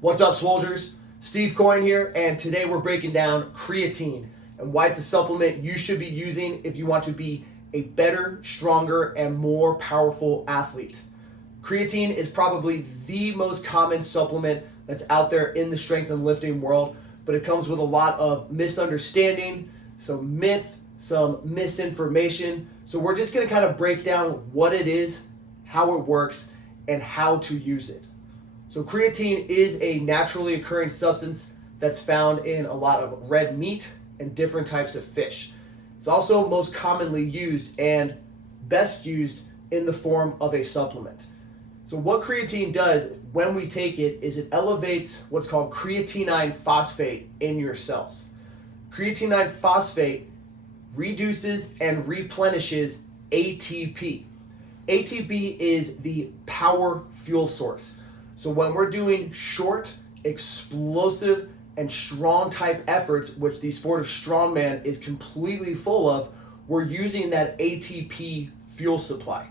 What's up, soldiers? Steve Coyne here, and today we're breaking down creatine and why it's a supplement you should be using if you want to be a better, stronger, and more powerful athlete. Creatine is probably the most common supplement that's out there in the strength and lifting world, but it comes with a lot of misunderstanding, some myth, some misinformation. So we're just going to kind of break down what it is, how it works, and how to use it. So creatine is a naturally occurring substance that's found in a lot of red meat and different types of fish. It's also most commonly used and best used in the form of a supplement. So what creatine does when we take it is it elevates what's called creatine phosphate in your cells. Creatine phosphate reduces and replenishes ATP. ATP is the power fuel source. So when we're doing short, explosive, and strong type efforts, which the sport of strongman is completely full of, we're using that ATP fuel supply.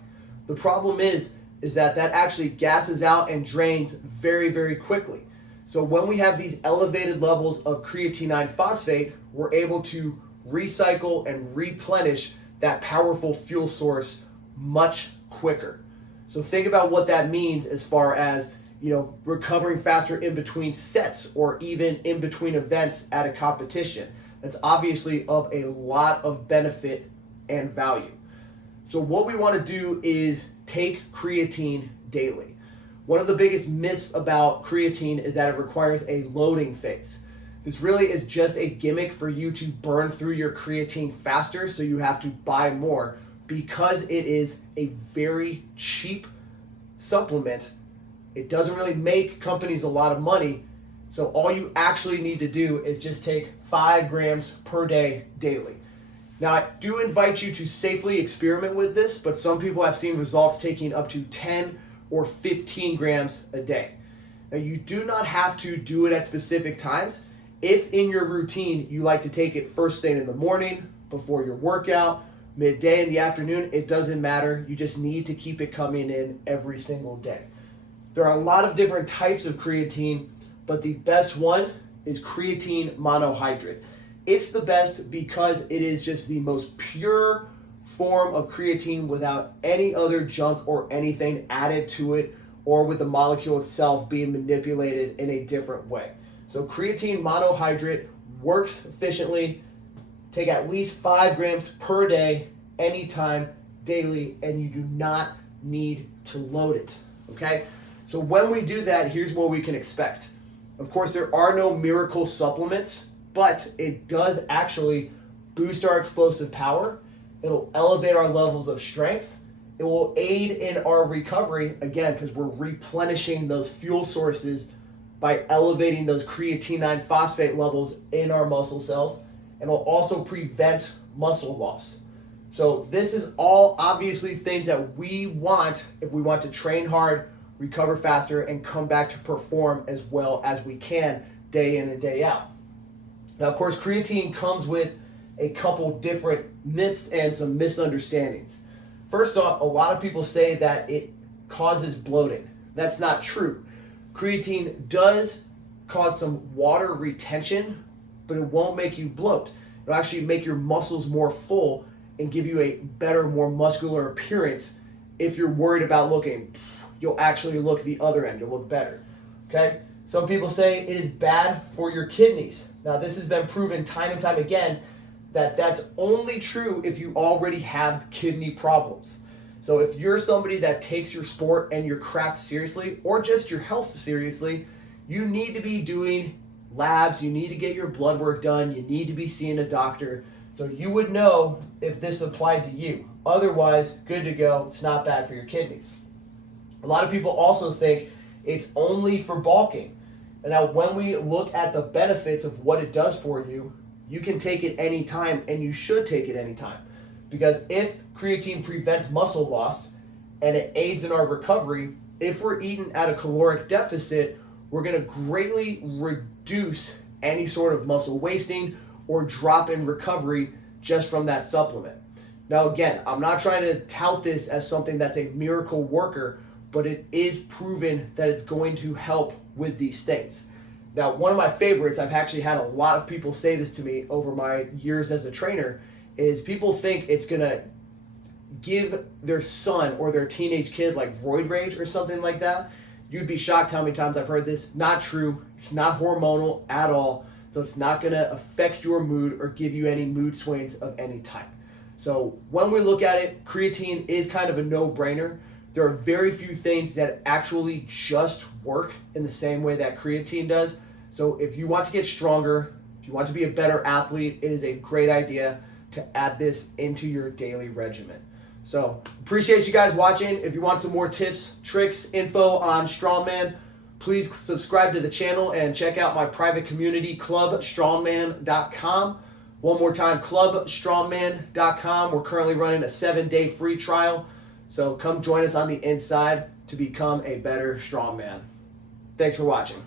The problem is that actually gasses out and drains very, very quickly. So when we have these elevated levels of creatine phosphate, we're able to recycle and replenish that powerful fuel source much quicker. So think about what that means as far as recovering faster in between sets or even in between events at a competition. That's obviously of a lot of benefit and value. So what we want to do is take creatine daily. One of the biggest myths about creatine is that it requires a loading phase. This really is just a gimmick for you to burn through your creatine faster, so you have to buy more, because it is a very cheap supplement. It doesn't really make companies a lot of money, so all you actually need to do is just take 5 grams per day daily. Now, I do invite you to safely experiment with this, but some people have seen results taking up to 10 or 15 grams a day. Now, you do not have to do it at specific times. If in your routine you like to take it first thing in the morning, before your workout, midday, in the afternoon, it doesn't matter. You just need to keep it coming in every single day. There are a lot of different types of creatine, but the best one is creatine monohydrate. It's the best because it is just the most pure form of creatine without any other junk or anything added to it, or with the molecule itself being manipulated in a different way. So creatine monohydrate works efficiently. Take at least 5 grams per day, anytime, daily, and you do not need to load it, okay? So when we do that, here's what we can expect. Of course, there are no miracle supplements, but it does actually boost our explosive power. It'll elevate our levels of strength. It will aid in our recovery, again, because we're replenishing those fuel sources by elevating those creatine phosphate levels in our muscle cells, and will also prevent muscle loss. So this is all obviously things that we want if we want to train hard, recover faster, and come back to perform as well as we can day in and day out. Now, of course, creatine comes with a couple different myths and some misunderstandings. First off, a lot of people say that it causes bloating. That's not true. Creatine does cause some water retention, but it won't make you bloat. It'll actually make your muscles more full and give you a better, more muscular appearance. If you're worried about looking, you'll actually look the other end. You'll look better, okay? Some people say it is bad for your kidneys. Now, this has been proven time and time again that that's only true if you already have kidney problems. So if you're somebody that takes your sport and your craft seriously, or just your health seriously, you need to be doing labs, you need to get your blood work done, you need to be seeing a doctor, so you would know if this applied to you. Otherwise, good to go, it's not bad for your kidneys. A lot of people also think it's only for bulking. And now when we look at the benefits of what it does for you, you can take it anytime, and you should take it anytime. Because if creatine prevents muscle loss and it aids in our recovery, if we're eating at a caloric deficit, we're gonna greatly reduce any sort of muscle wasting or drop in recovery just from that supplement. Now again, I'm not trying to tout this as something that's a miracle worker, but it is proven that it's going to help with these states. Now, one of my favorites, I've actually had a lot of people say this to me over my years as a trainer, is people think it's going to give their son or their teenage kid like roid rage or something like that. You'd be shocked how many times I've heard this. Not true. It's not hormonal at all. So it's not going to affect your mood or give you any mood swings of any type. So when we look at it, creatine is kind of a no-brainer. There are very few things that actually just work in the same way that creatine does. So if you want to get stronger, if you want to be a better athlete, it is a great idea to add this into your daily regimen. So appreciate you guys watching. If you want some more tips, tricks, info on Strongman, please subscribe to the channel and check out my private community, clubstrongman.com. One more time, clubstrongman.com. We're currently running a 7-day free trial. So come join us on the inside to become a better strongman. Thanks for watching.